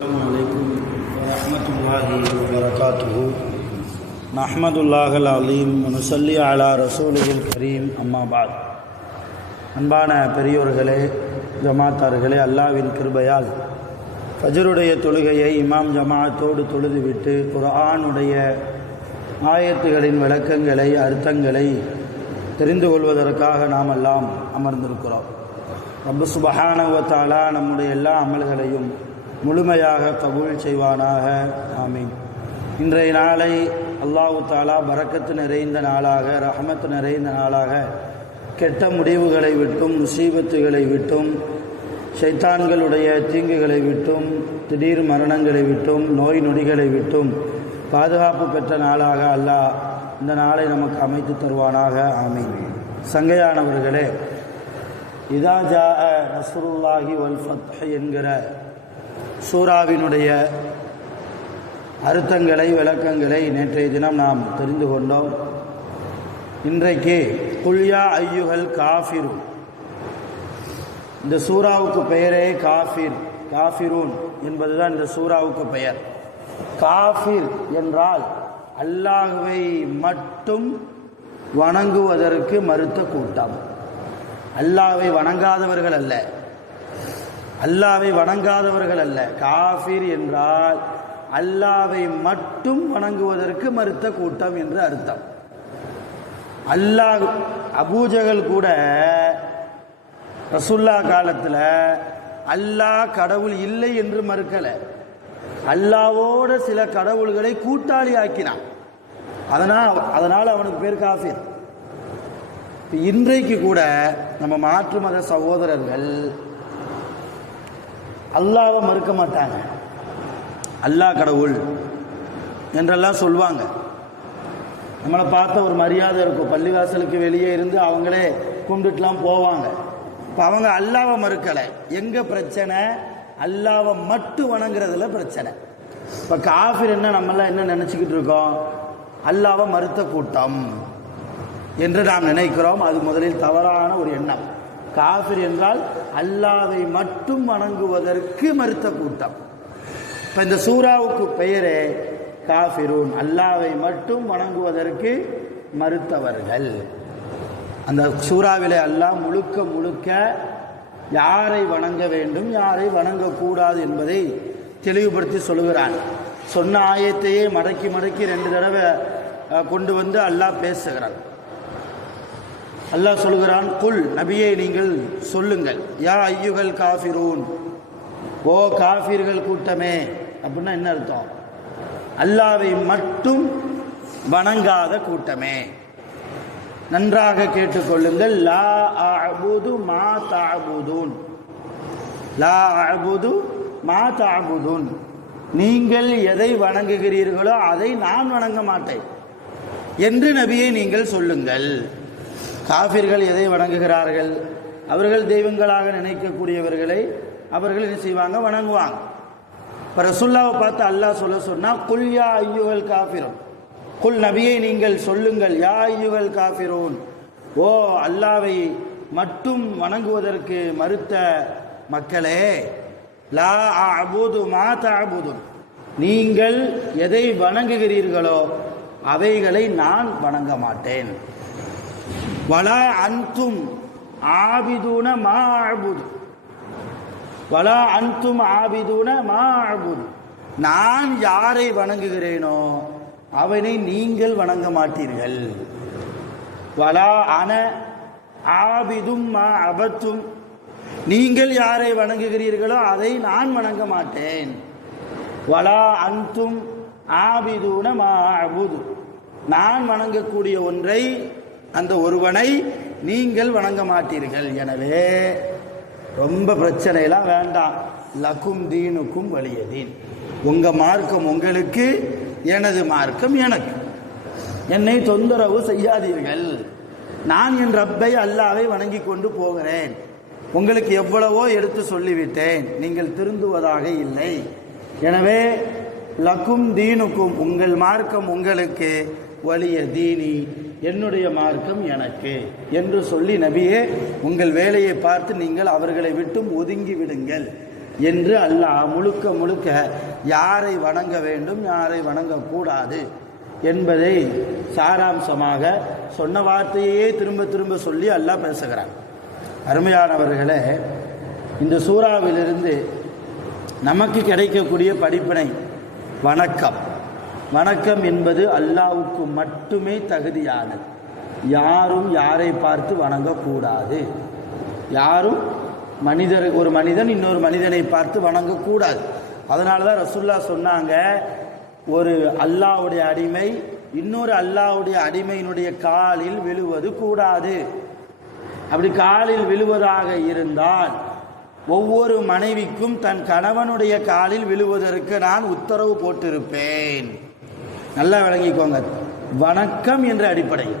अस्सलामुअलैकुम वरहमतुल्लाहि वबरकातुहु नहमदुल्लाहल अलीम वनुसल्ली अला रसूलिल करीम अम्मा बाद. அன்பான பெரியோர்களே, ஜமாத்தார்களே, அல்லாஹ்வின் கிருபையால் ஃபஜ்ருடைய தொழுகையை இமாம் ஜமாஅத்தோடு தொழுதுவிட்டு குர்ஆனுடைய ஆயத்துகளின் விளக்கங்களை அர்த்தங்களை தெரிந்து கொள்வதற்காக நாம் எல்லாம் அமர்ந்திருக்கிறோம். ரப்பு சுப்ஹானஹு வ தஆலா நம்முடைய எல்லா அமல்களையும் முழுமையாக கபூல் செய்வானாக. ஆமீன். இன்றைய நாளை அல்லாஹு தாலா பரக்கத்து நிறைந்த நாளாக, ரஹமத்து நிறைந்த நாளாக, கெட்ட முடிவுகளை விட்டும், முசீபத்துகளை விட்டும், ஷைத்தான்களுடைய தீங்குகளை விட்டும், திடீர் மரணங்களை விட்டும், நோய் நொடிகளை விட்டும் பாதுகாப்பு பெற்ற நாளாக அல்லாஹ் இந்த நாளை நமக்கு அமைத்து தருவானாக. ஆமீன். சங்கையானவர்களே, இதா ஜாஅ நஸ்ருல்லாஹி வல் ஃபத்ஹ் என்கிற சூராவினுடைய அர்த்தங்களை விளக்கங்களை நேற்றைய தினம் நாம் தெரிந்து கொண்டோம். இன்றைக்கு குல்யா ஐயுகல் காஃபிரு, இந்த சூராவுக்கு பெயரே காஃபிரூன் என்பதுதான் இந்த சூராவுக்கு பெயர். காஃபிர் என்றால் அல்லாஹ்வை மட்டும் வணங்குவதற்கு மறுத்த கூட்டம். அல்லாஹ்வை வணங்காதவர்கள் அல்ல, அல்லாஹ்வை வணங்காதவர்கள் அல்ல. காஃபிர் என்றால் அல்லாஹ்வை மட்டும் வணங்குவதற்கு மறுத்த கூட்டம் என்று அர்த்தம். அல்லாஹ் அபூஜகல் கூட ரசூல்லா காலத்தில் அல்லாஹ் கடவுள் இல்லை என்று மறுக்கல, அல்லாஹ்வோட சில கடவுள்களை கூட்டாளி ஆக்கினான். அதனால் அவனுக்கு பேர் காஃபிர். இன்றைக்கு கூட நம்ம மாற்று மத சகோதரர்கள் அல்லாஹ்வை மறுக்க மாட்டாங்க. அல்லாஹ் கடவுள் என்றெல்லாம் சொல்லுவாங்க. நம்மளை பார்த்த ஒரு மரியாதை இருக்கும். பள்ளிவாசலுக்கு வெளியே இருந்து அவங்களே கும்பிட்டுலாம் போவாங்க. இப்போ அவங்க அல்லாஹ்வை மறுக்கலை. எங்கே பிரச்சனை? அல்லாஹ்வை மட்டும் வணங்குறதுல பிரச்சனை. இப்போ காஃபிர் என்ன, நம்மளாம் என்ன நினச்சிக்கிட்டு இருக்கோம்? அல்லாஹ்வை மறுத்த கூட்டம் என்று நாம் நினைக்கிறோம். அது முதலில் தவறான ஒரு எண்ணம். காஃபிர் என்றால் அல்லாஹ்வை மட்டும் வணங்குவதற்கு மறுத்த கூட்டம். இப்போ இந்த சூராவுக்கு பெயரே காஃபிரூன், அல்லாஹ்வை மட்டும் வணங்குவதற்கு மறுத்தவர்கள். அந்த சூறாவிலே அல்லாஹ் முழுக்க முழுக்க யாரை வணங்க வேண்டும், யாரை வணங்கக்கூடாது என்பதை தெளிவுபடுத்தி சொல்கிறான். சொன்ன ஆயத்தையே மடக்கி மடக்கி 2 தடவை கொண்டு வந்து அல்லாஹ் பேசுகிறான். அல்லாஹ் சொல்கிறான், குல், நபியை நீங்கள் சொல்லுங்கள், யா ஐயுகல் காஃபிரூன், ஓ காஃபிர்கள் கூட்டமே. அப்படின்னா என்ன அர்த்தம்? அல்லாஹ்வை மட்டும் வணங்காத கூட்டமே. நன்றாக கேட்டுக்கொள்ளுங்கள். லா அஅபுது மா தஅபுதூன், லா அஅபுது மா தஅபுதூன், நீங்கள் எதை வணங்குகிறீர்களோ அதை நான் வணங்க மாட்டேன் என்று நபியை நீங்கள் சொல்லுங்கள். காஃபிர்கள் எதை வணங்குகிறார்கள்? அவர்கள் தெய்வங்களாக நினைக்கக்கூடியவர்களை அவர்கள் என்ன செய்வாங்க? வணங்குவாங்க. இப்போ ரசூல்லாவை பார்த்து அல்லாஹ் சொன்னால், குல் யா ஐயுகல் காஃபிரூன், குல், நபியை நீங்கள் சொல்லுங்கள், யா ஐயுகல் காஃபிரூன், ஓ அல்லாஹ்வை மட்டும் வணங்குவதற்கு மறுத்த மக்களே, லா அஅபுது மா தஅபுதுன், நீங்கள் எதை வணங்குகிறீர்களோ அவைகளை நான் வணங்க மாட்டேன். வலா அன்தும் ஆபிதூன மா அஅபுது, வலா அன்தும் ஆபிதூன மா அஅபுது, நான் யாரை வணங்குகிறேனோ அவனை நீங்கள் வணங்க மாட்டீர்கள். வலா அன ஆபிதும் மா அபத்தும், நீங்கள் யாரை வணங்குகிறீர்களோ அதை நான் வணங்க மாட்டேன். வலா அன்தும் ஆபிதூன மா அஅபுது, நான் வணங்கக்கூடிய ஒன்றை, அந்த ஒருவனை நீங்கள் வணங்க மாட்டீர்கள். எனவே ரொம்ப பிரச்சனையெல்லாம் வேண்டாம். லக்கும் தீனுக்கும் வலியதீன், உங்கள் மார்க்கம் உங்களுக்கு, எனது மார்க்கம் எனக்கு. என்னை தொந்தரவு செய்யாதீர்கள். நான் என் ரப்பை அல்லாஹ்வை வணங்கி கொண்டு போகிறேன். உங்களுக்கு எவ்வளவோ எடுத்து சொல்லிவிட்டேன், நீங்கள் திருந்துவதாக இல்லை. எனவே லக்கும் தீனுக்கும், உங்கள் மார்க்கம் உங்களுக்கு, வலிய தீனி, என்னுடைய மார்க்கம் எனக்கு என்று சொல்லி, நபியே உங்கள் வேலையை பார்த்து நீங்கள் அவர்களை விட்டும் ஒதுங்கி விடுங்கள் என்று அல்லாஹ் முழுக்க முழுக்க யாரை வணங்க வேண்டும் யாரை வணங்கக்கூடாது என்பதை சாராம்சமாக சொன்ன வார்த்தையே திரும்ப திரும்ப சொல்லி அல்லாஹ் பேசுகிறான். அருமையானவர்களே, இந்த சூறாவிலிருந்து நமக்கு கிடைக்கக்கூடிய படிப்பினை வணக்கம். வணக்கம் என்பது அல்லாஹ்வுக்கு மட்டுமே தகுதியானது. யாரும் யாரை பார்த்து வணங்கக்கூடாது. யாரும் ஒரு மனிதன் இன்னொரு மனிதனை பார்த்து வணங்கக்கூடாது. அதனால தான் ரசூலுல்லாஹ் சொன்னாங்க, ஒரு அல்லாஹ்வுடைய அடிமை இன்னொரு அல்லாஹ்வுடைய அடிமையினுடைய காலில் விழுவது கூடாது. அப்படி காலில் விழுவதாக இருந்தால் ஒவ்வொரு மனைவிக்கும் தன் கணவனுடைய காலில் விழுவதற்கு நான் உத்தரவு போட்டிருப்பேன். நல்லா விளங்கிக்கோங்க. வணக்கம் என்ற அடிப்படையில்,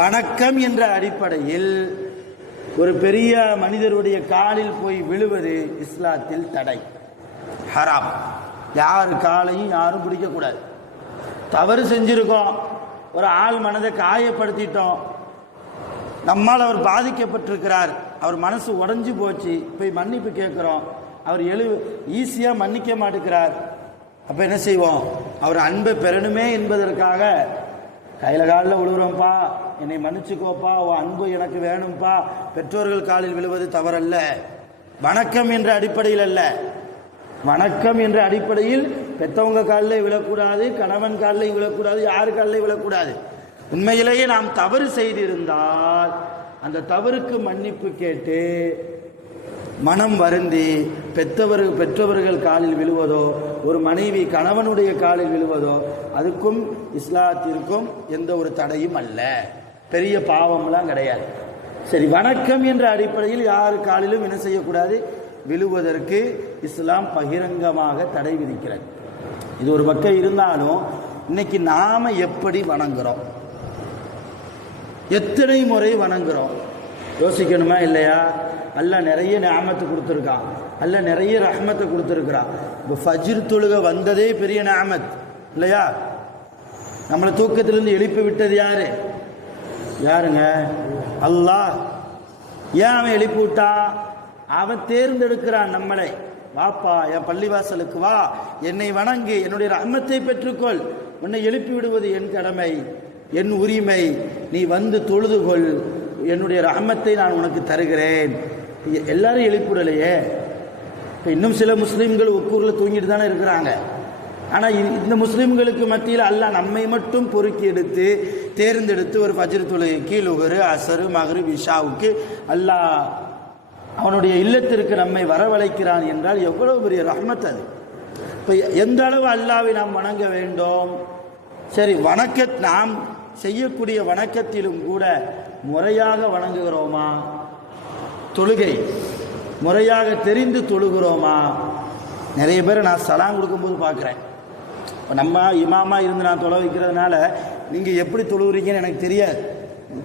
வணக்கம் என்ற அடிப்படையில் ஒரு பெரிய மனிதருடைய காலில் போய் விழுவது இஸ்லாத்தில் தடை, ஹராம். யார் காலையும் யாரும் பிடிக்கக்கூடாது. தவறு செஞ்சிருக்கோம், ஒரு ஆள் மனதை காயப்படுத்திட்டோம், நம்மால் அவர் பாதிக்கப்பட்டிருக்கிறார், அவர் மனசு உடஞ்சி போச்சு, போய் மன்னிப்பு கேட்குறோம், அவர் ஈஸியாக மன்னிக்க மாட்டேங்கிறார். அப்போ என்ன செய்வோம்? அவர் அன்பை பெறணுமே என்பதற்காக கையில் காலில் விழுகிறோம்ப்பா, என்னை மன்னிச்சுக்கோப்பா, அன்பு எனக்கு வேணும்ப்பா. பெற்றோர்கள் காலில் விழுவது தவறல்ல. வணக்கம் என்ற அடிப்படையில் அல்ல. வணக்கம் என்ற அடிப்படையில் பெற்றவங்க காலில் விழக்கூடாது, கணவன் காலில் விழக்கூடாது, யார் காலில் விழக்கூடாது. உண்மையிலேயே நாம் தவறு செய்திருந்தால் அந்த தவறுக்கு மன்னிப்பு கேட்டு மனம் வருந்தி பெற்றவர்கள் காலில் விழுவதோ, ஒரு மனைவி கணவனுடைய காலில் விழுவதோ அதுக்கும் இஸ்லாத்திற்கும் எந்த ஒரு தடையும் அல்ல. பெரிய பாவம்லாம் கிடையாது. சரி, வணக்கம் என்ற அடிப்படையில் யார் காலிலும் என்ன செய்யக்கூடாது? விழுவதற்கு இஸ்லாம் பகிரங்கமாக தடை விதிக்கிறது. இது ஒரு பக்கம் இருந்தாலும் இன்னைக்கு நாம எப்படி வணங்குறோம், எத்தனை முறை வணங்குறோம் யோசிக்கணுமா இல்லையா? அல்லாஹ் நிறைய நியாமத்து கொடுத்துருக்கான், அல்லாஹ் நிறைய ரஹ்மத்தை கொடுத்துருக்கிறான். இப்போ ஃபஜ்ர் தொழுகை வந்ததே பெரிய நியாமத் இல்லையா? நம்மளை தூக்கத்திலிருந்து எழுப்பி விட்டது யாருங்க? அல்லாஹ். ஏன் அவன் எழுப்பி விட்டான்? அவன் தேர்ந்தெடுக்கிறான் நம்மளை. வாப்பா, என் பள்ளிவாசலுக்கு வா, என்னை வணங்கு, என்னுடைய ரஹ்மத்தை பெற்றுக்கொள். உன்னை எழுப்பி விடுவது என் கடமை, என் உரிமை. நீ வந்து தொழுதுகொள், என்னுடைய ரஹ்மத்தை நான் உனக்கு தருகிறேன். எல்லாரும் எழுப்பிடலையே. இப்போ இன்னும் சில முஸ்லீம்கள் உக்கூரில் தூங்கிட்டு தானே இருக்கிறாங்க. ஆனால் இந்த முஸ்லீம்களுக்கு மத்தியில் அல்லாஹ் நம்மை மட்டும் பொறுக்கி எடுத்து தேர்ந்தெடுத்து ஒரு ஃபஜ்ர் தொழுகைக்கு, லுஹர், அஸர், மக்ரிப், இஷாவுக்கு அல்லாஹ் அவனுடைய இல்லத்திற்கு நம்மை வரவழைக்கிறான் என்றால் எவ்வளவு பெரிய ரஹ்மத் அது. இப்போ எந்த அளவு அல்லாஹ்வை நாம் வணங்க வேண்டும்? சரி, நாம் செய்யக்கூடிய வணக்கத்திலும் கூட முறையாக வணங்குகிறோமா? தொழுகை முறையாக தெரிந்து தொழுகிறோமா? நிறைய பேர் நான் சலாம் கொடுக்கும்போது பார்க்குறேன். இப்போ நம்ம இமாமா இருந்து நான் தொலை வைக்கிறதுனால நீங்கள் எப்படி தொழுகிறீங்கன்னு எனக்கு தெரியாது.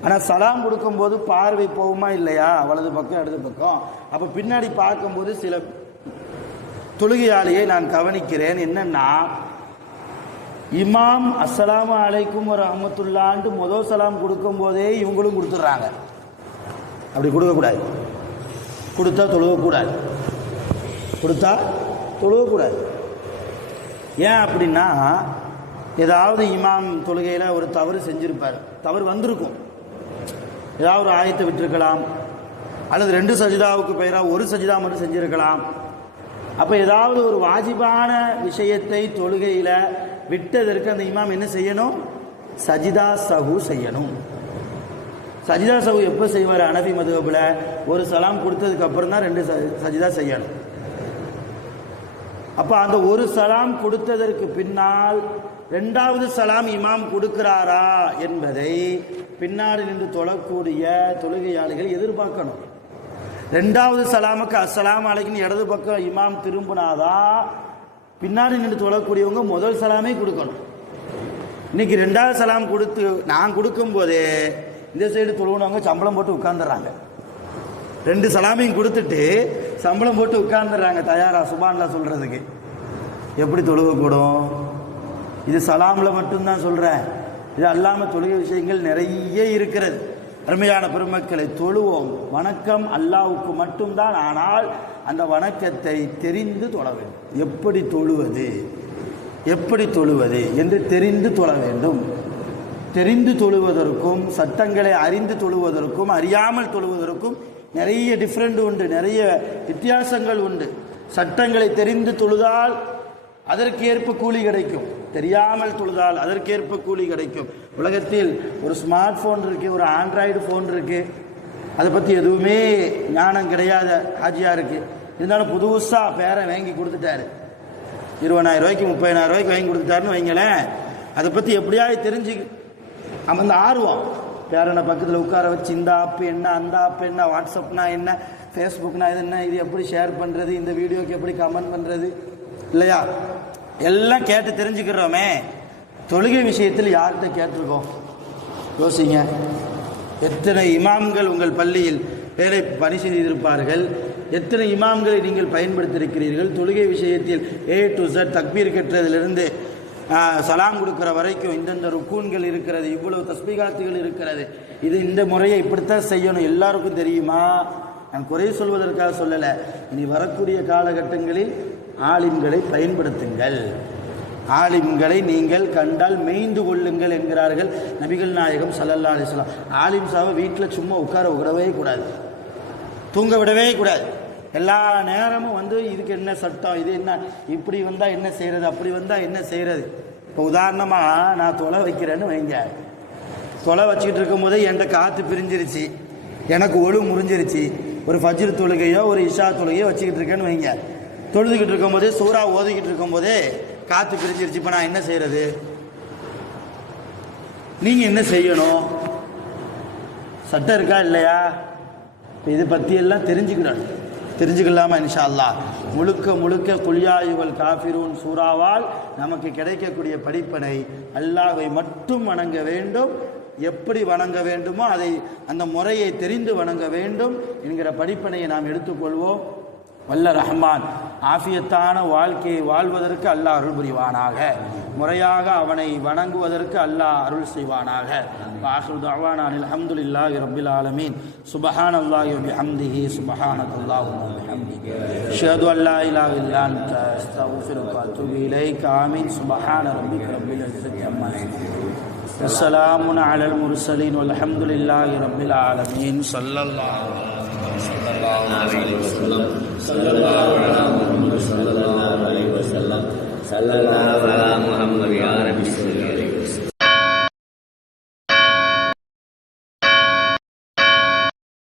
ஆனால் சலாம் கொடுக்கும்போது பார்வை போகுமா இல்லையா? வலது பக்கம் இடது பக்கம். அப்போ பின்னாடி பார்க்கும்போது சில தொழுகையாளியை நான் கவனிக்கிறேன். என்னன்னா, இமாம் அஸ்ஸலாமு அலைக்கும் வ ரஹ்மத்துல்லாஹ்ன்ட்டு முதல் சலாம் கொடுக்கும்போதே இவங்களும் கொடுத்துட்றாங்க. அப்படி கொடுக்கக்கூடாது. கொடுத்தா தொழுகக்கூடாது. ஏன் அப்படின்னா, ஏதாவது இமாம் தொழுகையில் ஒரு தவறு செஞ்சுருப்பார், தவறு வந்திருக்கும், ஏதாவது ஒரு ஆயத்தை விட்டுருக்கலாம், அல்லது 2 சஜிதாவுக்கு பெயராக ஒரு சஜிதா மட்டும் செஞ்சுருக்கலாம். அப்போ ஏதாவது ஒரு வாஜிபான விஷயத்தை தொழுகையில் விட்டதற்கு அந்த இமாம் என்ன செய்யணும்? சஜிதா சஹு செய்யணும். சஜிதா சஹு எப்போ செய்வார்? ஹனஃபி மதுஹபில் ஒரு சலாம் கொடுத்ததுக்கு அப்புறம் தான் 2 சஜிதா செய்யணும். அப்போ அந்த ஒரு சலாம் கொடுத்ததற்கு பின்னால் 2வது சலாம் இமாம் கொடுக்கிறாரா என்பதை பின்னாடி நின்று தொழக்கூடிய தொழுகையாளிகள் எதிர்பார்க்கணும். 2வது சலாமுக்கு அஸ்ஸலாமு அலைக்கும் இடது பக்கம் இமாம் திரும்பினாதான் பின்னாடி நின்று தொழக்கூடியவங்க முதல் சலாமே கொடுக்கணும். இன்னைக்கு 2வது சலாம் கொடுத்து நான் கொடுக்கும்போதே இந்த சைடு தொழுவனவங்க சம்பளம் போட்டு உட்கார்ந்துடுறாங்க. 2 சலாமையும் கொடுத்துட்டு சம்பளம் போட்டு உட்கார்ந்துடுறாங்க, தயாரா சுபான்லாம் சொல்றதுக்கு. எப்படி தொழுகக்கூடும்? இது சலாமில் மட்டும்தான் சொல்கிறேன், இது அல்லாமல் தொழுகை விஷயங்கள் நிறைய இருக்கிறது. அருமையான பெருமக்களை, தொழுவோம். வணக்கம் அல்லாஹ்வுக்கு மட்டும்தான். ஆனால் அந்த வணக்கத்தை தெரிந்து தொழ வேண்டும். எப்படி தொழுவது என்று தெரிந்து தொழ வேண்டும். தெரிந்து தொழுவதற்கும் சட்டங்களை அறிந்து தொழுவதற்கும் அறியாமல் தொழுவதற்கும் நிறைய டிஃப்ரெண்ட் உண்டு, நிறைய வித்தியாசங்கள் உண்டு. சட்டங்களை தெரிந்து தொழுதால் அதற்கு ஏற்ப கூலி கிடைக்கும், தெரியாமல் தொழுதால் அதற்கேற்ப கூலி கிடைக்கும். உலகத்தில் ஒரு ஸ்மார்ட் ஃபோன் இருக்குது, ஒரு ஆண்ட்ராய்டு ஃபோன் இருக்குது, அதை பற்றி எதுவுமே ஞானம் கிடையாத ஹாஜியாருக்கு. இருந்தாலும் புதுசாக பேரை வாங்கி கொடுத்துட்டாரு, 20,000 ரூபாய்க்கு 30,000 ரூபாய்க்கு வாங்கி கொடுத்துட்டாருன்னு வைங்களேன். அதை பற்றி எப்படியாவது தெரிஞ்சு அவன் அந்த ஆர்வம் பேரனை பக்கத்தில் உட்கார வச்சு இந்த ஆப்பு என்ன, அந்த ஆப்பு என்ன, வாட்ஸ்அப்னா என்ன, ஃபேஸ்புக்னா இது என்ன, இது எப்படி ஷேர் பண்ணுறது, இந்த வீடியோக்கு எப்படி கமெண்ட் பண்ணுறது இல்லையா, எல்லாம் கேட்டு தெரிஞ்சுக்கிறோமே. தொழுகை விஷயத்தில் யார்கிட்ட கேட்டிருக்கோம் யோசிங்க. எத்தனை இமாம்கள் உங்கள் பள்ளியில் வேலை பணி செய்திருப்பார்கள், எத்தனை இமாம்களை நீங்கள் பயன்படுத்தியிருக்கிறீர்கள். தொழுகை விஷயத்தில் A to Z தக்பீர் கட்டுறதிலிருந்து சலாம் கொடுக்குற வரைக்கும் இந்தந்த ருக்கூன்கள் இருக்கிறது, இவ்வளவு தஸ்பீகாத்துகள் இருக்கிறது, இது இந்த முறையை இப்படித்தான் செய்யணும் எல்லாருக்கும் தெரியுமா? நான் குறை சொல்வதற்காக சொல்லலை. இனி வரக்கூடிய காலகட்டங்களில் ஆலிம்களை பயன்படுத்துங்கள், ஆலிம்களை நீங்கள் கண்டால் மேய்ந்து கொள்ளுங்கள் என்கிறார்கள் நபிகள் நாயகம் ஸல்லல்லாஹு அலைஹி வஸல்லம். ஆலிம் சாவை வீட்டில் சும்மா உட்கார விடவே கூடாது, தூங்க விடவே கூடாது. எல்லா நேரமும் இதுக்கு என்ன சட்டம், இது என்ன, இப்படி வந்தால் என்ன செய்கிறது, அப்படி வந்தால் என்ன செய்கிறது. இப்போ உதாரணமாக நான் தொலை வைக்கிறேன்னு வைங்க, தொலை வச்சுக்கிட்டு இருக்கும் போதே என்கிட்ட காற்று பிரிஞ்சிருச்சு, எனக்கு ஒழு முறிஞ்சிருச்சு, ஒரு ஃபஜ்ர் தொழுகையோ ஒரு இஷா தொழுகையோ வச்சுக்கிட்டு இருக்கேன்னு வைங்க, தொழுதுகிட்டு இருக்கும் போதே சூறா ஓதிக்கிட்டு இருக்கும் போதே காற்று பிரிஞ்சிருச்சு. இப்போ நான் என்ன செய்கிறது? நீங்கள் என்ன செய்யணும்? சட்டம் இருக்கா இல்லையா? இதை பற்றியெல்லாம் தெரிஞ்சுக்கலாமா? இன்ஷா அல்லாஹ் முழுக்க குல்யாயுவல் காஃபிரூன் சூறாவால் நமக்கு கிடைக்கக்கூடிய படிப்பனை அல்லாஹ்வை மட்டும் வணங்க வேண்டும், எப்படி வணங்க வேண்டுமோ அதை அந்த முறையை தெரிந்து வணங்க வேண்டும் என்கிற படிப்பனையை நாம் எடுத்துக்கொள்வோம். வல்ல ரஹ்மான் ஆஃபியத்தான வாழ்க்கையை வாழ்வதற்கு அல்லாஹ் அருள் புரிவானாக, முறையாக அவனை வணங்குவதற்கு அல்லாஹ் அருள் செய்வானாக. ஆகிரு தஅவானா அல்ஹம்துலில்லாஹி ரப்பில் ஆலமீன். சுப்ஹானல்லாஹி வ பிஹம்திஹி சுப்ஹானல்லாஹி வ பிஹம்திஹி அஷ்ஹது அன் லா இலாஹா இல்லா அன்த அஸ்தக்ஃபிருக வ அத்தூபு இலைக. ஆமீன். சுப்ஹான ரப்பிக ரப்பில் இஸ்ஸத்தி அம்மா யசிஃபூன். வஸ்ஸலாமுன் அலல் முர்ஸலீன் வல்ஹம்துலில்லாஹி ரப்பில் ஆலமீன். ஸல்லல்லாஹு அலைஹி வஸல்லம்.